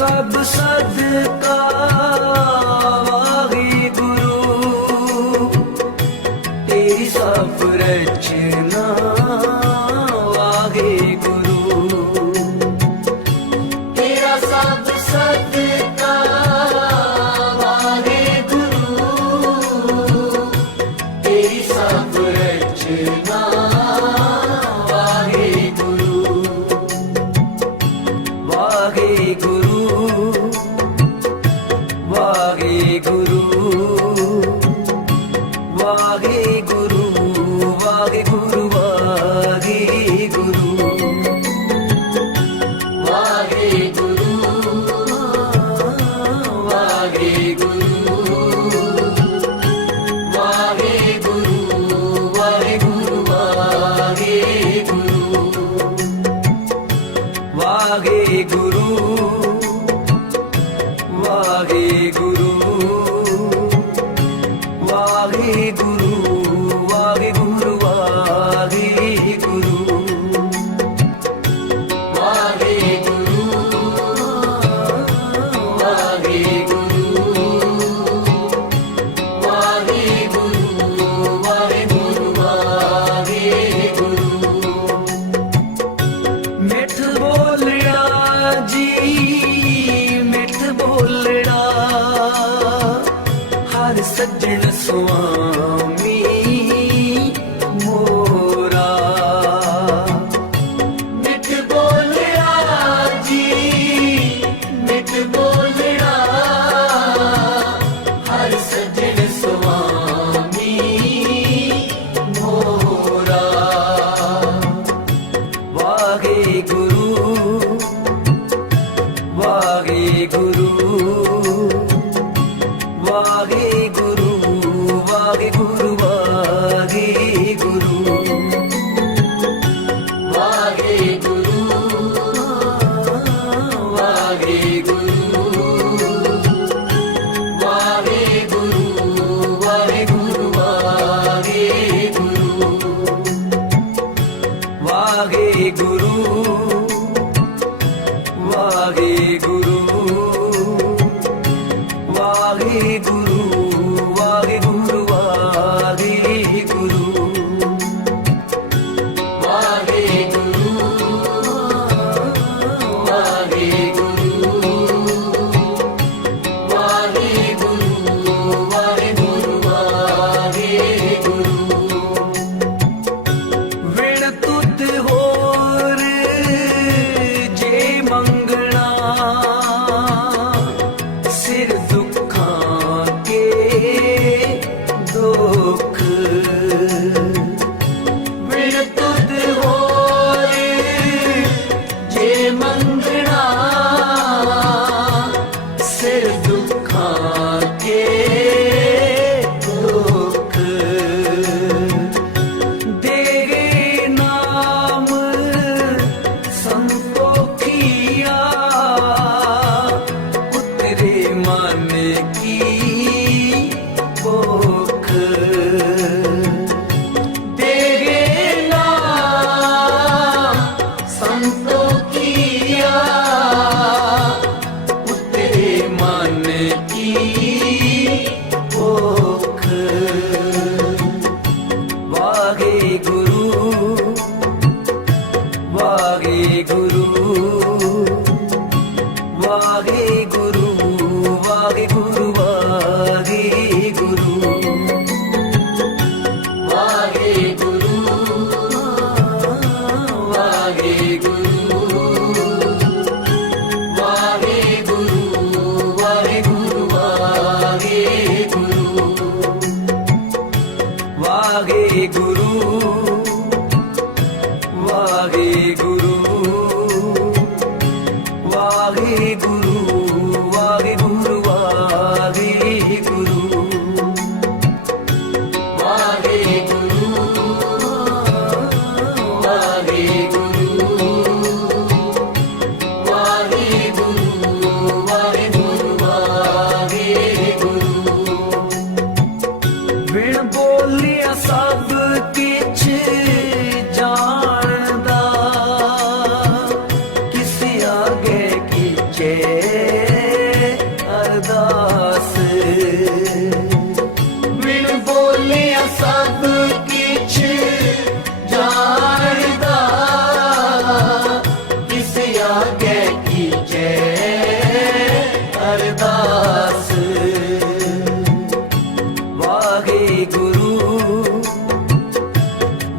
सब सदका वाहिगुरु, तेरी सब रचना वाहिगुरु, तेरा सब सदका वाहिगुरु, तेरी सब रचना वाहिगुरु, वाहिगुरु वाहिगुरु वाहिगुरु वाहिगुरु वाहिगुरु वाहिगुरु वाहिगुरु वाहिगुरु वाहिगुरु वाहिगुरु वाहिगुरु वाहिगुरु वाहिगुरु वाहिगुरु वाहिगुरु वाहिगुरु वाहिगुरु मिठ बोलना जी मिठ बोलना हर सज्जन स्वामी मोरा मिठ बोलना जी मिठ बोलना हर सज्जन स्वामी मोरा वाहिगुरु वाहिगुरु वाहिगुरु वाहिगुरु वाहिगुरु वाहिगुरु वाहिगुरु वाहिगुरु वाहिगुरु वाहिगुरु वाहिगुरु ਵਾਹਿਗੁਰੂ ਵਾਹਿਗੁਰੂ ਵਾਹਿਗੁਰੂ ਵਾਹਿਗੁਰੂ ਵਾਹਿਗੁਰੂ ਵਾਹਿਗੁਰੂ ਵਾਹਿਗੁਰੂ ਵਾਹਿਗੁਰੂ ਵਾਹਿਗੁਰੂ ਵਾਹਿਗੁਰੂ ਵਾਹਿਗੁਰੂ ਵਾਹਿਗੁਰੂ ਬਿਨ ਬੋਲਿਆ ਸਭ ਕਿਛ ਜਾਣਦਾ ਕਿਸੇ ਆਗੇ ਕੀਚੇ ਅਰਦਾਸ ਬਿਨ ਬੋਲਿਆ ਸਭ ਕਿਛ ਜਾਣਦਾ ਕਿਸੇ ਆਗੇ ਕੀਚੇ ਅਰਦਾਸ ਵਾਹਿਗੁਰੂ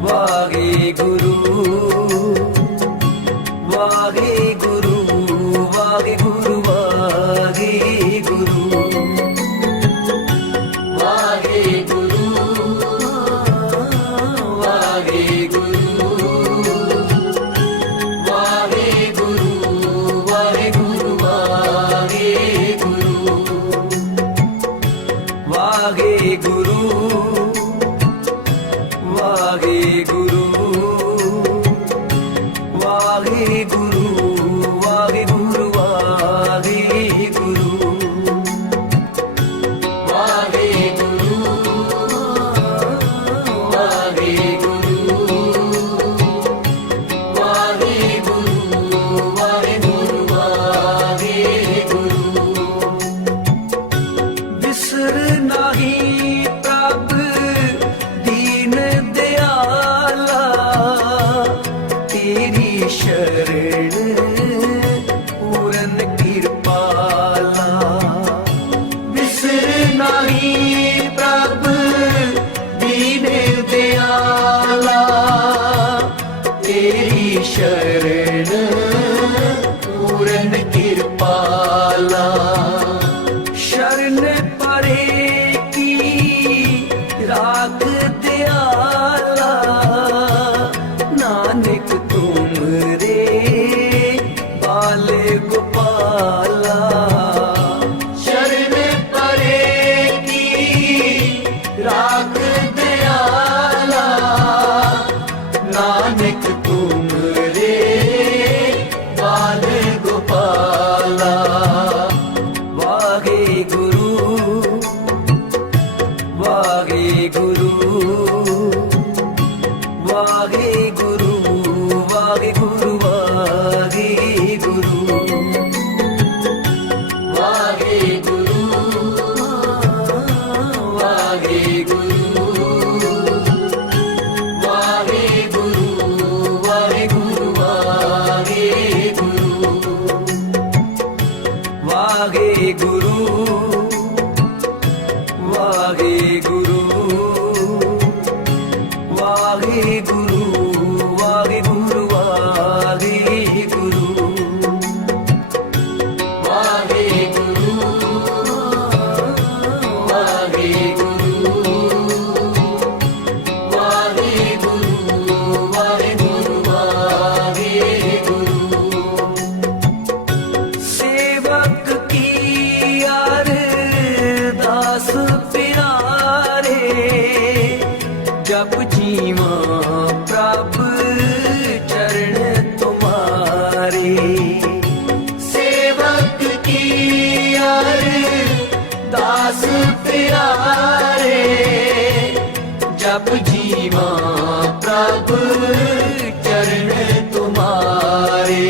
ਵਾਹਿਗੁਰੂ ਵਾਹਿਗੁਰੂ ਵਾਹਿਗੁਰੂ ਵਾਹਿਗੁਰੂ ਵਾਹਿਗੁਰੂ ਵਾਹਿਗੁਰੂ ਵਾਹਿਗੁਰੂ ਵਾਹਿਗੁਰੂ ਵਾਹਿਗੁਰੂ ਵਾਹਿਗੁਰੂ ਵਾਹਿਗੁਰੂ ਬਿਸਰ ਨਹੀਂ ਪ੍ਰਭ ਦੀਨ ਦਿਆਲਾ ਤੇਰੀ ਸ਼ਰਨ ਪੂਰਨ ਕਿਰਪਾਲਾ ਬਿਸਰ ਨਹੀਂ ਪ੍ਰਭ ਦੀਨ ਦਿਆਲਾ ਤੇਰੀ ਸ਼ਰਨ ਪੂਰਨ ਕਿਰਪਾਲਾ शरण परे की राख दयाला नानक तुमरे बाल गोपाला शरण परे की राख दयाला नानक तुमरे बाल गोपाला वाहिगुरु वाहिगुरु वाहिगुरु वाहिगुरु वाहिगुरु वाहिगुरु वाहिगुरु वाहिगुरु वाहिगुरु वाहिगुरु वाहिगुरु वाहिगुरु वाहिगुरु सेवक की अरदास प्यारे जप जीवा प्रभ चरण तुम्हारे सेवक की अरदास प्यारे जप जीवा प्रभ चरण तुम्हारे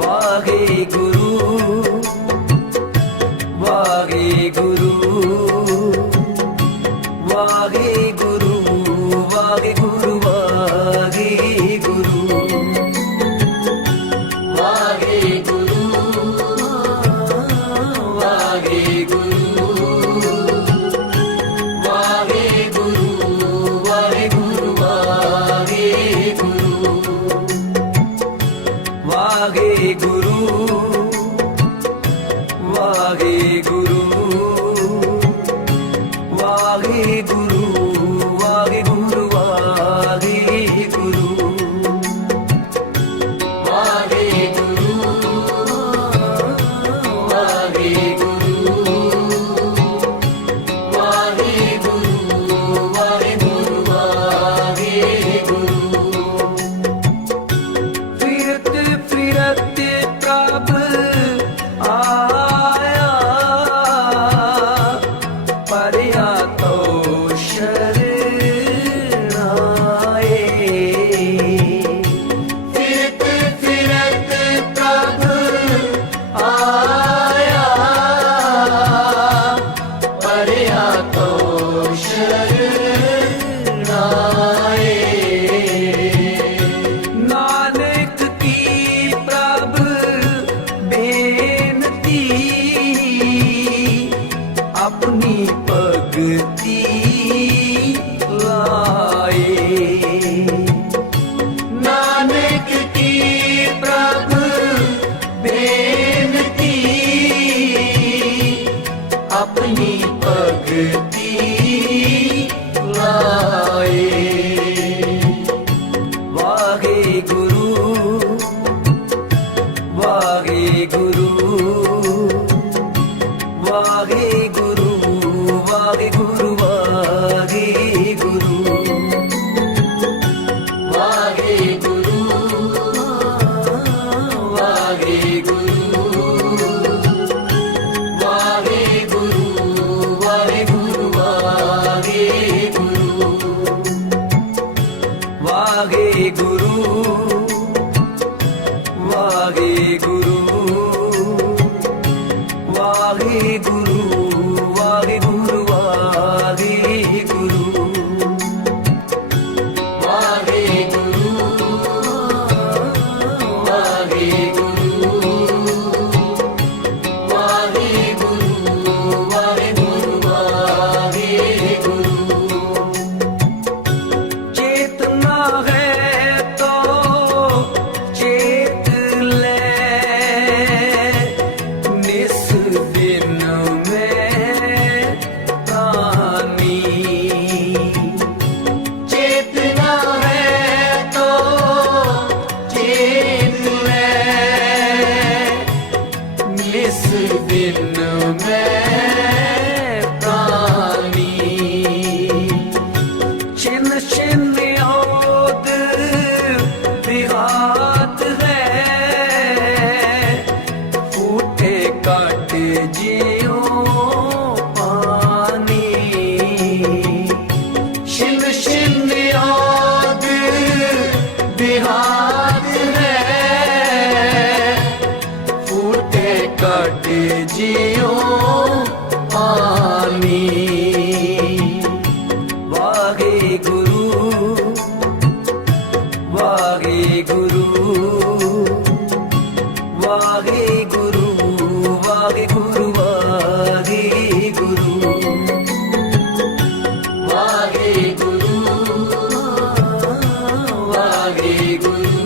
वाहिगुरु वाहिगुरु वाहिगुरु वाहिगुरु वाहिगुरु ਵਾਹਿਗੁਰੂ ਵਾਹਿਗੁਰੂ ਵਾਹਿਗੁਰੂ ਵਾਹਿਗੁਰੂ ਵਾਹਿਗੁਰੂ अपनी भगति लाए नानक की प्रभ बेनती अपनी भगति लाए वाहिगुरु वाहिगुरु वाहिगुरु वाहिगुरु वाहिगुरु वाहिगुरु वाहिगुरु वाहिगुरु वाहिगुरु वाहिगुरु वाहिगुरु वाहिगुरु चेतना है तो चेत ले निस दिन चेतना है तो चेत ले निस दिन में प्राणी छिन छिन ओद विहात है फूटे काट जियो पानी छिन छिन ओद विहात है फूटे काट जियो पानी वाहिगुरु वाहिगुरु वाहिगुरु वाहिगुरु वाहिगुरु वाहिगुरु वाहिगुरु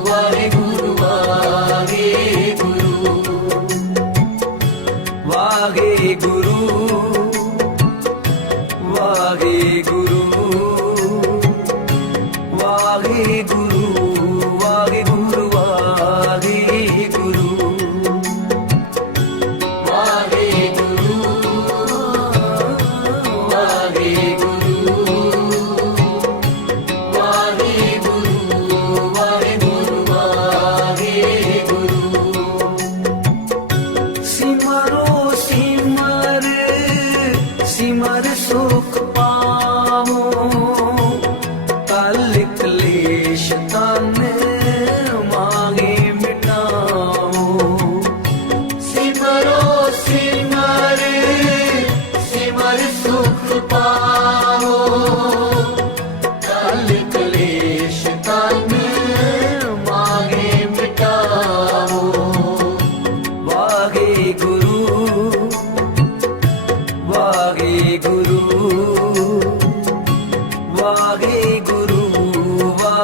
वाहिगुरु वाहिगुरु वाहिगुरु वाहिगुरु वाहिगुरु वाहिगुरु वाहिगुरु वाहिगुरु वाहिगुरु वाहिगुरु सिमरो सिमर सिमर सुख पाओ कल क्लेश तन मांगे मिटाओ सिमरो सिमर सिमर सुख पाओ कल क्लेश तन मांगे मिटाओ वाहिगुरु वाहिगुरु वाहिगुरु वाहिगुरु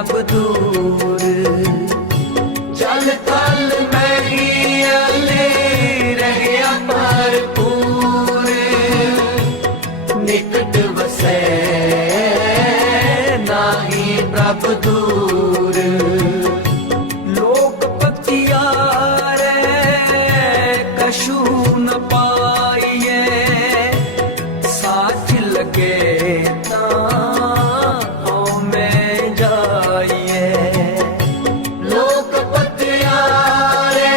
ਪ੍ਰਭ ਦੂਰ ਜਲ ਤਲ ਮੈਲੇ ਰਹਿਆ ਭਰਪੂਰ ਨਿਕਟ ਵਸੈ ਨਾਹੀ ਪ੍ਰਭ ਦੂਰ ਲੋਕ ਪਤਿਆਰੇ ਕਛੂ ਨ ਪਾਈਏ ਸਾਚ ਲਗੇ ਤਾਂ ਹਉ ਮੈਂ ਜਾਈਏ ਲੋਕ ਪਤਿਆਰੇ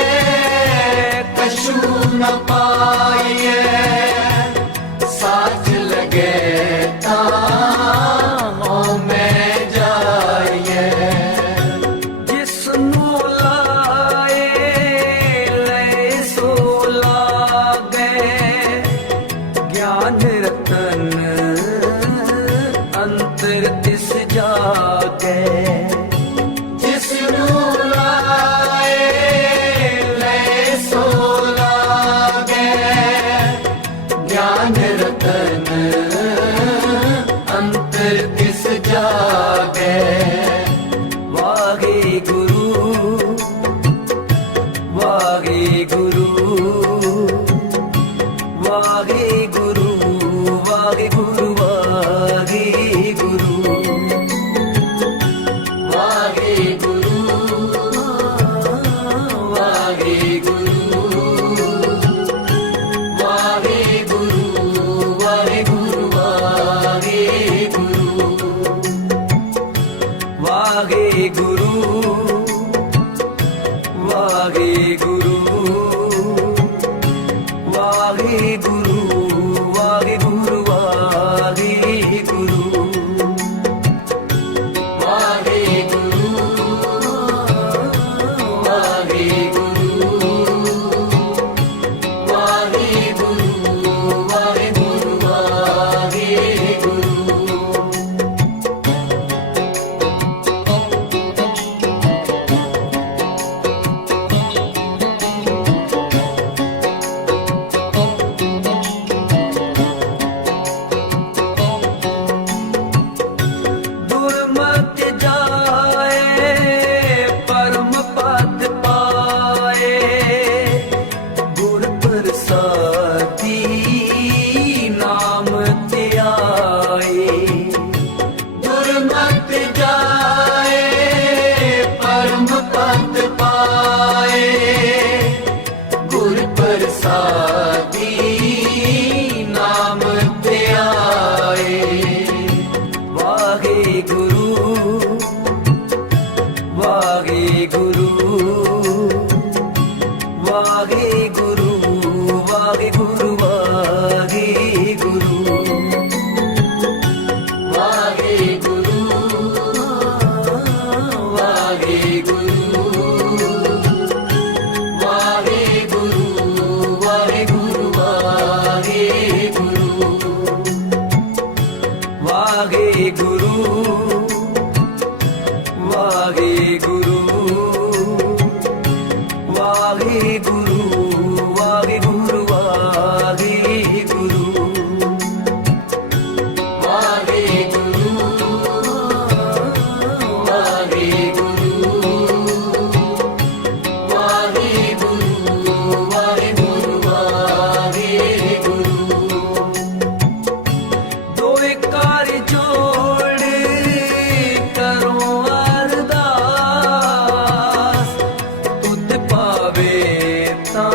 ਕਛੂ ਨ ਪਾਈਏ ਸਾਚ ਲਗੇ ਤਾਂ ਹਉ ਮੈਂ ਜਾਈਏ ਜਿਸ ਨੂੰ ਲਾਏ ਲੈ ਸੋ ਲਾਗੇ ਗਿਆਨ ਰਤਨ ਅੰਤਰ ਤਿਸ ਜਾਗੇ ਜਿਸ ਨੂੰ ਲਾਏ ਲੈ ਸੋ ਲਾਗੇ ਗਿਆਨ ਰਤਨ ਅੰਤਰ ਕਿਸ ਜਾਗੇ ਵਾਹਿਗੁਰੂ ਵਾਹਿਗੁਰੂ ਵਾਹਿਗੁਰੂ ਵਾਹਿਗੁਰੂ ਵਾਹਿਗੁਰੂ ਵਾਹਿਗੁਰੂ ਵਾਹਿਗੁਰੂ ਵਾਹਿਗੁਰੂ ਵਾਹਿਗੁਰੂ ਵਾਹਿਗੁਰੂ ਵਾਹਿਗੁਰੂ ਵਾਹਿਗੁਰੂ ਵਾਹਿਗੁਰੂ ਵਾਹਿਗੁਰੂ ਵਾਹਿਗੁਰੂ ਵਾਹਿਗੁਰੂ ਦੁਰਮਤਿ ਜਾਏ ਪਰਮ ਪਦ ਪਾਏ ਗੁਰ ਪ੍ਰਸਾਦੀ ਨਾਮ ਧਿਆਏ ਦੁਰਮਤਿ ਜਾਏ ਪਰਮ ਪਦ ਪਾਏ ਗੁਰ ਪ੍ਰਸਾਦੀ ਨਾਮ ਧਿਆਏ ਵਾਹਿਗੁਰੂ ਵਾਹਿਗੁਰੂ ਵਾਹਿਗੁਰੂ ਵਾਹਿਗੁਰੂ ਵਾਹਿਗੁਰੂ ਵਾਹਿਗੁਰੂ ਵਾਹਿਗੁਰੂ ਵਾਹਿਗੁਰੂ ਵਾਹਿਗੁਰੂ ਵਾਹਿਗੁਰੂ ਵਾਹਿਗੁਰੂ ਵਾਹਿਗੁਰੂ ਵਾਹਿਗੁਰੂ ਦੋਏ ਕਰ ਜੋੜ ਕਰੋ ਅਰਦਾਸ ਤੁਧ ਪਾਵੇ ਤਾਂ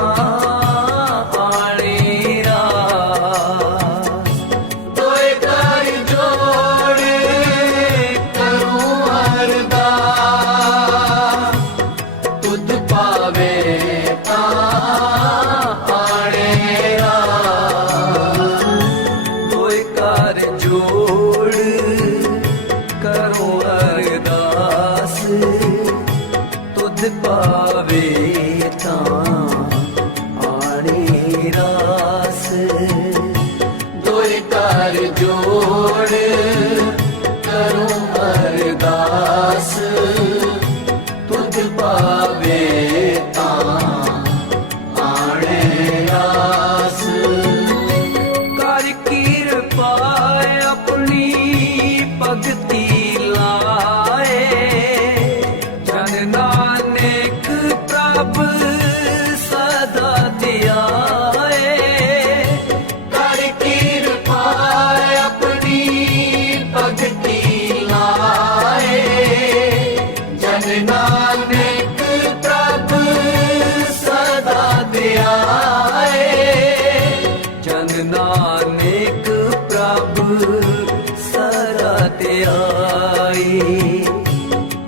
ਆਣੇ ਰਾਸ ਦੋਏ ਕਰ ਜੋੜ ਕਰੂੰ ਅਰਦਾਸ ਤੁਧ ਪਾਵੇ ਤਾਂ ਆਣੇ ਰਾਸ ਦੋਏ ਕਰ ਜੋੜ ਕਰੋ ਅਰਦਾਸ ਤੁਧ ਪਾਵੇ ਤਾਂ ਆਣੇ ਰਾਸ ਦੋਏ ਕਰ ਜੋੜ ਕਰੂੰ ਅਰਦਾਸ ਤੁਧ ਪਾਵੇ ਤਾਂ ਆਣੇ ਰਾਸ ਕਰ ਕਿਰਪਾ ਆਪਣੀ ਭਗਤੀ ਲਾਏ ਸਦਾ ਧਿਆਏ।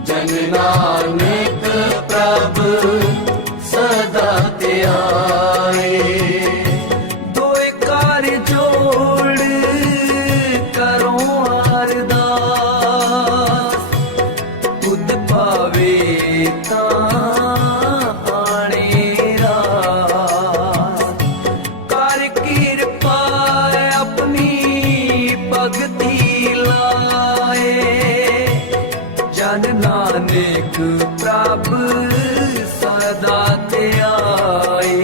ਜਨ ਨਾਨਕ ਪ੍ਰਭ ਸਦਾ ਧਿਆਏ। ਦੋਏ ਕਰ ਜੋੜ ਕਰੋ ਅਰਦਾਸ, ਤੁਧ ਪਾਵੇ ਤਾਂ ਆਣੇ ਰਾਸ। ਕਰ ਕਿਰਪਾ ਆਪਣੀ ਭਗਤੀ ਲਾਏ, ਜਨ ਨਾਨਕ ਪ੍ਰਭ ਸਦਾ ਧਿਆਏ।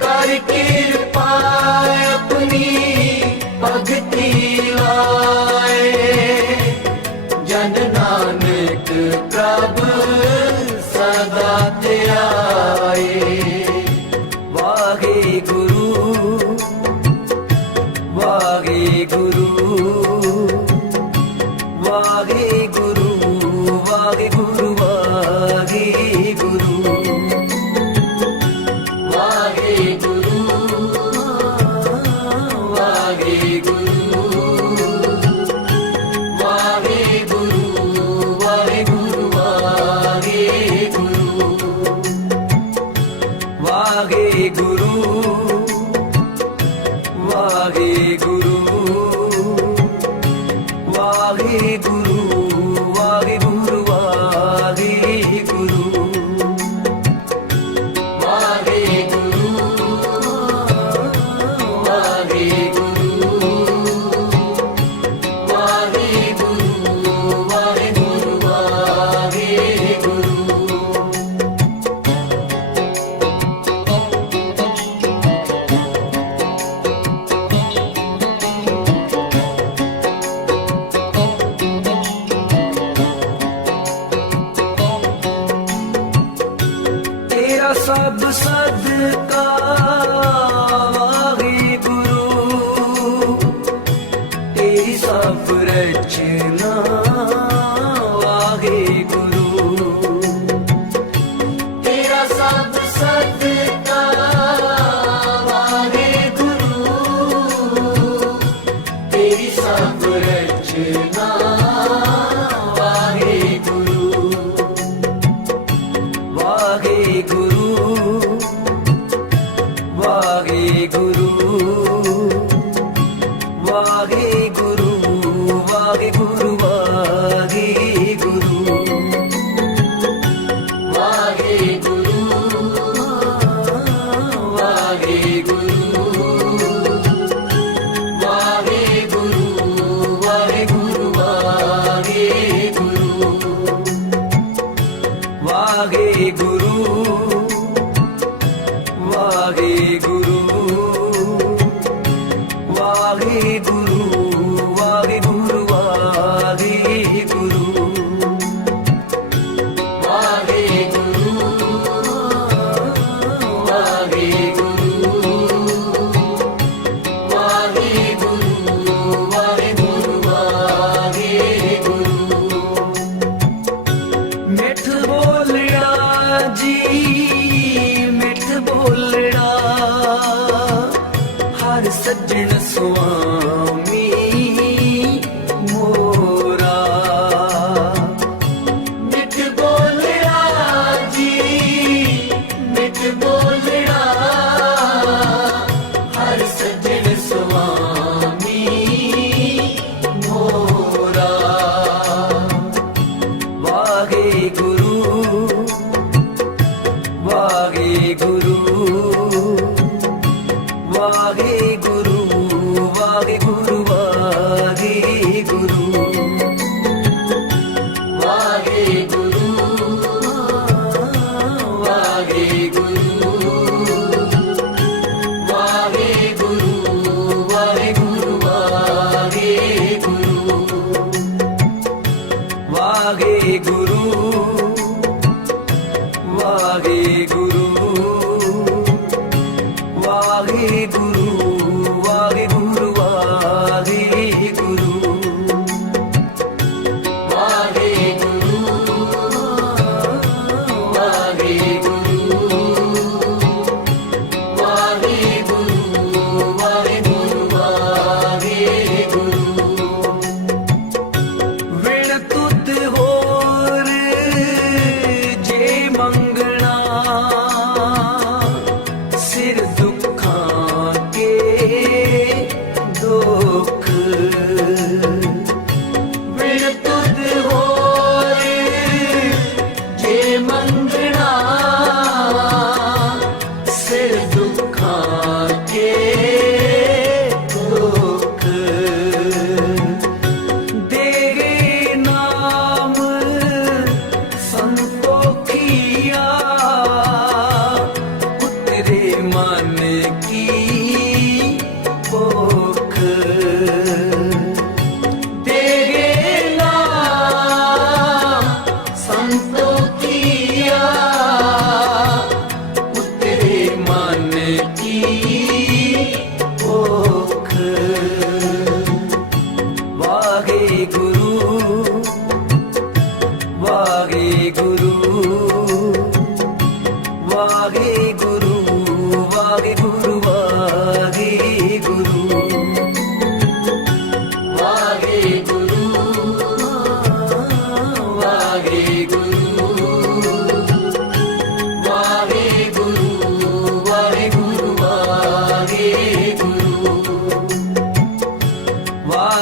ਕਰ ਕਿਰਪਾ ਆਪਣੀ ਭਗਤੀ ਲਾਏ, ਜਨ ਨਾਨਕ ਪ੍ਰਭ ਸਦਾ ਧਿਆਏ। ਵਾਹਿਗੁਰੂ ਵਾਹਿਗੁਰੂ ਵਾਹਿਗੁਰੂ ਵਾਹਿਗੁਰੂ ਵਾਹਿਗੁਰੂ ਵਾਹਿਗੁਰੂ ਵਾਹਿਗੁਰੂ ਵਾਹਿਗੁਰੂ ਵਾਹਿਗੁਰੂ ਵਾਹਿਗੁਰੂ ਵਾਹਿਗੁਰੂ ਵਾਹਿਗੁਰੂ ਵਾਹਿਗੁਰੂ ਵਾਹਿਗੁਰੂ ਤੇਰਾ ਸਭ ਸਦਕਾ ਵਾਹਿਗੁਰੂ, ਤੇਰੀ ਸਭ ਰਚਨਾ ਵਾਹਿਗੁਰੂ। ਤੇਰਾ ਸਭ ਸਦਕਾ ਵਾਹਿਗੁਰੂ, ਤੇਰੀ ਸਭ ਰਚਨਾ ਵਾਹਿਗੁਰੂ। ਵਾਹਿਗੁਰੂ ਵਾਹਿਗੁਰੂ ਵਾਹਿਗੁਰੂ ਵਾਹਿਗੁਰੂ ਵਾਹਿਗੁਰੂ ਵਾਹਿਗੁਰੂ ਵਾਹਿਗੁਰੂ ਵਾਹਿਗੁਰੂ ਵਾਹਿਗੁਰੂ ਵਾਹਿਗੁਰੂ ਵਾਹਿਗੁਰੂ ਵਾਹਿਗੁਰੂ ਮਿੱਠ ਬੋਲਣਾ ਜੀ ਮਿੱਠ ਬੋਲਣਾ, ਹਰ ਸੱਜਣ ਸੁਆਮੀ ਮੋਰਾ। ਮਿੱਠ ਬੋਲਣਾ ਜੀ ਮਿੱਠ ਬੋਲਣਾ, ਹਰ ਸੱਜਣ ਸੁਆਮੀ ਮੋਰਾ। ਵਾਹਿਗੁਰੂ ਵਾਹਿਗੁਰੂ ਵਾਹਿਗੁਰੂ ਵਾਹਿਗੁਰੂ ਵਾਹਿਗੁਰੂ ਵਾਹਿਗੁਰੂ ਵਾਹਿਗੁਰੂ ਵਾਹਿਗੁਰੂ ਵਾਹਿਗੁਰੂ ਵਾਹਿਗੁਰੂ ਵਾਹਿਗੁਰੂ ਵਾਹਿਗੁਰੂ ਵਾਹਿਗੁਰੂ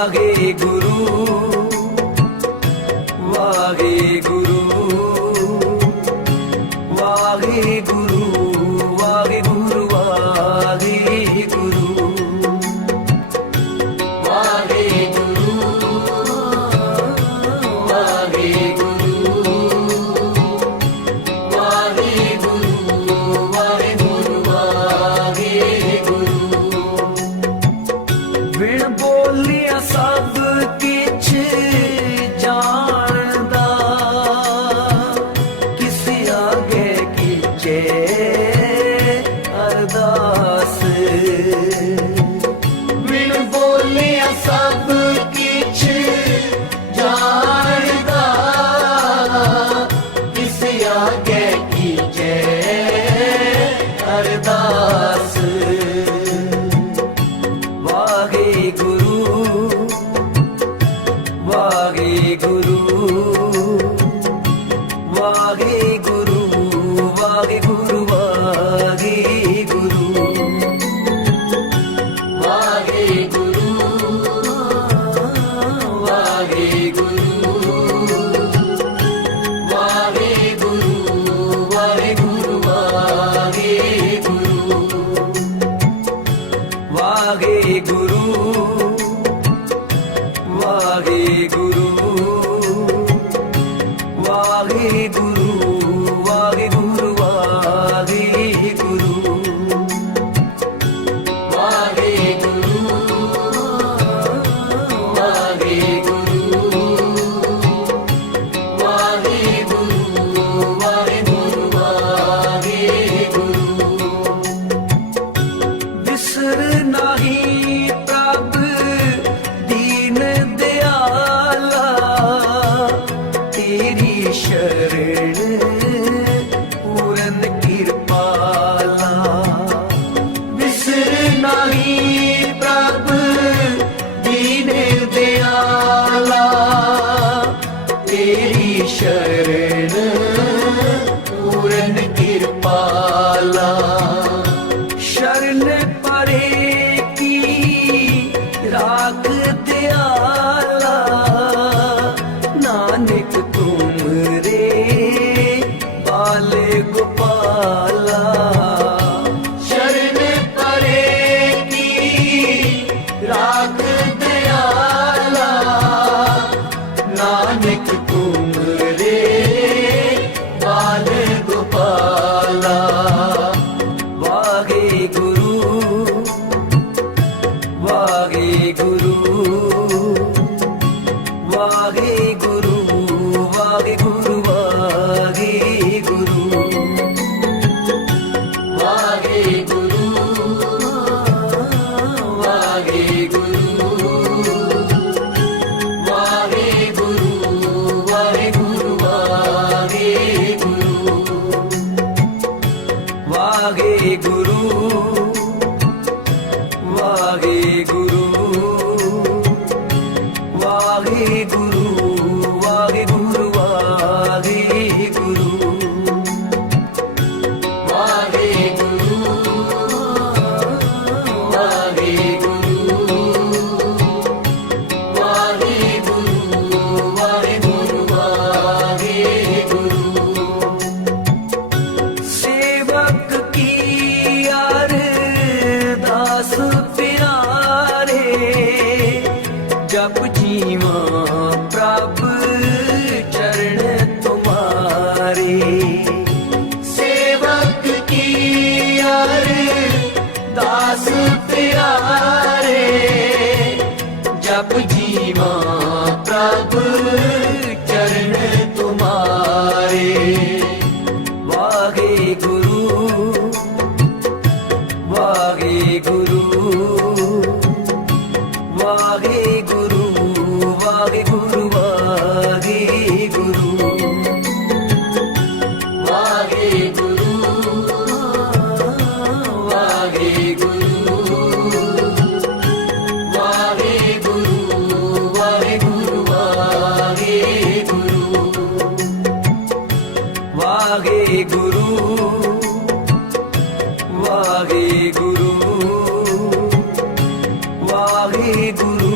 ਵਾਹਿਗੁਰੂ ਵਾਹਿਗੁਰੂ ਵਾਹਿਗੁਰੂ ਵਾਹਿਗੁਰੂ ਵਾਹਿਗੁਰੂ ਵਾਹਿਗੁਰੂ ਵਾਹਿਗੁਰੂ ਬਿਨ ਬੋਲਿਆ ਸਭ ਕਿਛ ਜਾਣਦਾ ਕਿਸ ਆਗੇ ਕੀਚੇ ਅਰਦਾਸ ਬਿਨ ਬੋਲਿਆ ਸਭ ਕਿਛ ਜਾਣਦਾ ਕਿਸ ਆਗੇ ਕੀਜੈ ਅਰਦਾਸ ਵਾਹਿਗੁਰੂ ਵਾਹਿਗੁਰੂ ਵਾਹਿਗੁਰੂ ਵਾਹਿਗੁਰੂ ਵਾਹਿਗੁਰੂ ਵਾਹਿਗੁਰੂ ਵਾਹਿਗੁਰੂ ਵਾਹਿਗੁਰੂ ਵਾਹਿਗੁਰੂ ਬਿਸਰ ਨਹੀਂ ਪ੍ਰਭ ਦੀਨ ਦਿਆਲਾ ਤੇਰੀ ਸ਼ਰਣ ਪੂਰਨ ਕਿਰਪਾਲਾ ਬਿਸਰ ਨਹੀਂ ਪ੍ਰਭ ਦੀਨ ਦਿਆਲਾ ਤੇਰੀ ਸ਼ਰਨ ਪੂਰਨ ਕਿਰਪਾਲਾ ਸ਼ਰਨ ਪਰੇ ਕੀ ਰਾਖ ਦਿਆਲਾ ਨਾਨਕ ਤੁਮਰੇ ਬਾਲ ਗੋਪਾਲਾ ਸ਼ਰਨ ਪਰੇ ਕੀ ਰਾਖ ਦਿਆਲਾ ਨਾਨਕ ਤੁਮਰੇ ਬਾਲ ਗੋਪਾਲਾ ਵਾਹਿਗੁਰੂ ਵਾਹਿਗੁਰੂ ਵਾਹਿਗੁਰੂ ਵਾਹਿਗੁਰੂ ਵਾਹਿਗੁਰੂ ਵਾਹਿਗੁਰੂ ਵਾਹਿਗੁਰੂ ਵਾਹਿਗੁਰੂ ਵਾਹਿਗੁਰੂ ਸੇਵਕ ਕੀ ਅਰਦਾਸ ਪਿਆਰੇ ਜਪ ਜੀਵਾਂ ਪ੍ਰਭ ਚਰਨ ਤੁਮਾਰੇ ਸੇਵਕ ਕੀ ਅਰਦਾਸ ਪਿਆਰੇ ਜਪ ਜੀਵਾਂ ਪ੍ਰਭ ਚਰਨ ਤੁਮਾਰੇ ਵਾਹਿਗੁਰੂ ਵਾਹਿਗੁਰੂ ਵਾਹਿਗੁਰੂ ਵਾਹਿਗੁਰੂ ਵਾਹਿਗੁਰੂ ਵਾਹਿਗੁਰੂ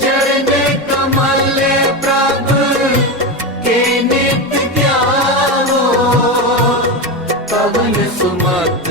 चरण कमल प्रभु के नित्य ध्यान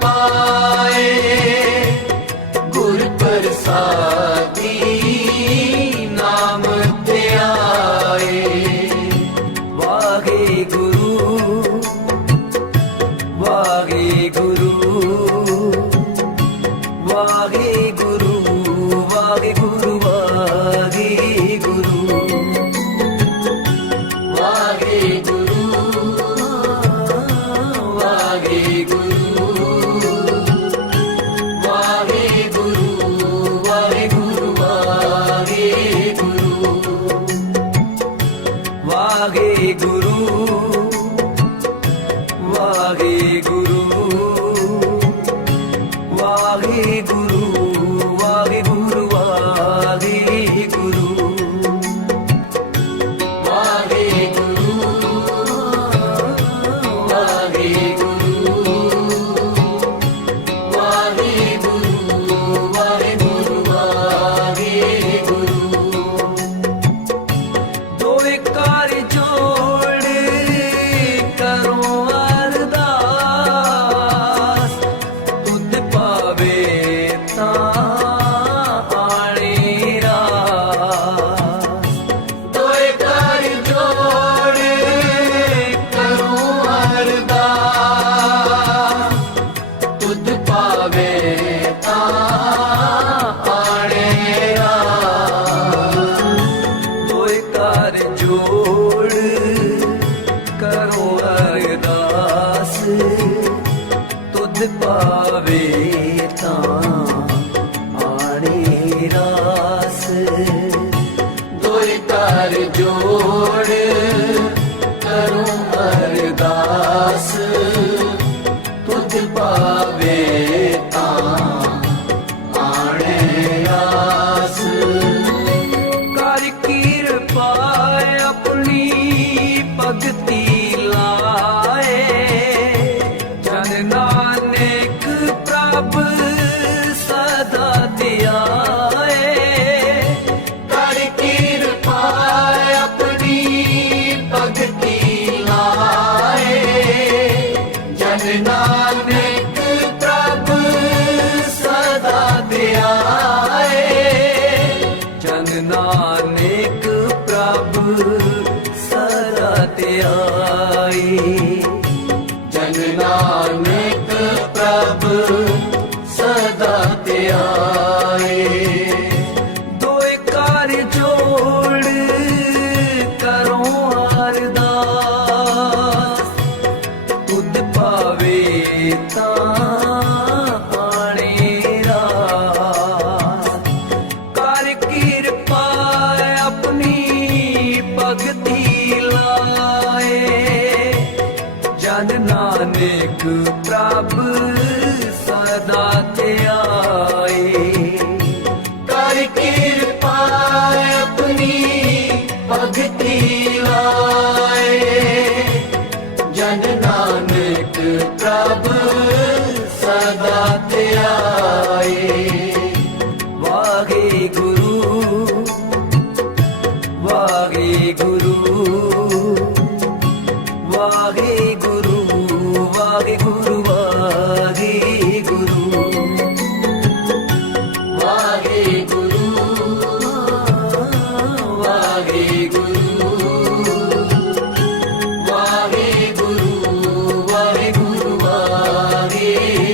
ਪਾਏ ਗੁਰ ਪ੍ਰਸਾਦੀ ਨਾਮ ਧਿਆਏ ਵਾਹਿਗੁਰੂ ਵਾਹਿਗੁਰੂ ਵਾਹਿਗੁਰੂ ਵਾਹਿਗੁਰੂ ਵਾਹਿਗੁਰੂ ਵਾਹਿਗੁਰੂ ਵਾਹਿਗੁਰੂ ਵਾਹਿਗੁਰੂ ਵਾਹਿਗੁਰੂ ਵਾਹਿਗੁਰੂ ਵਾਹਿਗੁਰੂ ਵਾਹਿਗੁਰੂ ਵਾਹਿਗੁਰੂ ਵਾਹਿਗੁਰੂ ਦੋਵੇਂ ਕਰ ਜੋੜ ਕਰੋ ਅਰਦਾਸ ਤੁਧ ਪਾਵੇ ਤਾਂ ਆਣੇ ਰਾਸ ਦੋਏ ਕਰ ਜੋੜ ਕਰੋ ਅਰਦਾਸ ਤੁਧ ਪਾਵੇ ਤਾਂ ਆਣੇ ਰਾਸ ਦੋਏ ਕਰ ਜੋੜ ਕਰੋ ਅਰਦਾਸ ਤੁਧ ਪਾਵੇ ਤਾਂ ਆਣੇ ਰਾਸ ਦੋਏ ਕਰ ਜੋੜ ਕਰੋ ਅਰਦਾਸ ਤੁਧ ਪਾਵੇ ਤਾਂ ਆਣੇ ਆਸ ਕਰ ਕਿਰਪਾ ਆਪਣੀ ਭਗਤੀ ਲਾਏ ਜਨ ਨਾਨਕ ਪ੍ਰਭ ਸਦਾ ਧਿਆਏ ਕਰ ਕਿਰਪਾ ਆਪਣੀ ਭਗਤੀ ਲਾਏ ਜਨ ਨਾਨਕ ਪ੍ਰਭ ਸਦਾ ਧਿਆਏ ਜਨ ਨਾਨਕ ਪ੍ਰਭ ਸਦਾ ਧਿਆਏ ਜਨ ਨਾਨਕ ਪ੍ਰਭ ਸਦਾ ਧਿਆਏ ਦੋਏ ਕਰ ਜੋੜ ਕਰੋ ਅਰਦਾਸ ਤੁਧ ਪਾਵੇ ਤਾਂ ਆਣੇ ਰਾਸ ਕਰ ਕਿਰਪਾ ਆਪਣੀ ਭਗਤੀ ਲਾਏ ਜਨ ਨਾਨਕ ਪ੍ਰਭ ਸਦਾ ਧਿਆਏ ਕਰ ਕਿਰਪਾ ਆਪਣੀ ਭਗਤੀ ਲਾਏ ਜਨ ਨਾਨਕ ਪ੍ਰਭ ਸਦਾ ਧਿਆਏ ਵਾਹਿਗੁਰੂ ਵਾਹਿਗੁਰੂ ਵਾਹਿਗੁਰੂ ਵਾਹਿਗੁਰੂ ਵਾਹਿਗੁਰੂ ਵਾਹਿਗੁਰੂ ਵਾਹਿਗੁਰੂ ਵਾਹਿਗੁਰੂ ਵਾਹਿਗੁਰੂ ਵਾਹਿਗੁਰੂ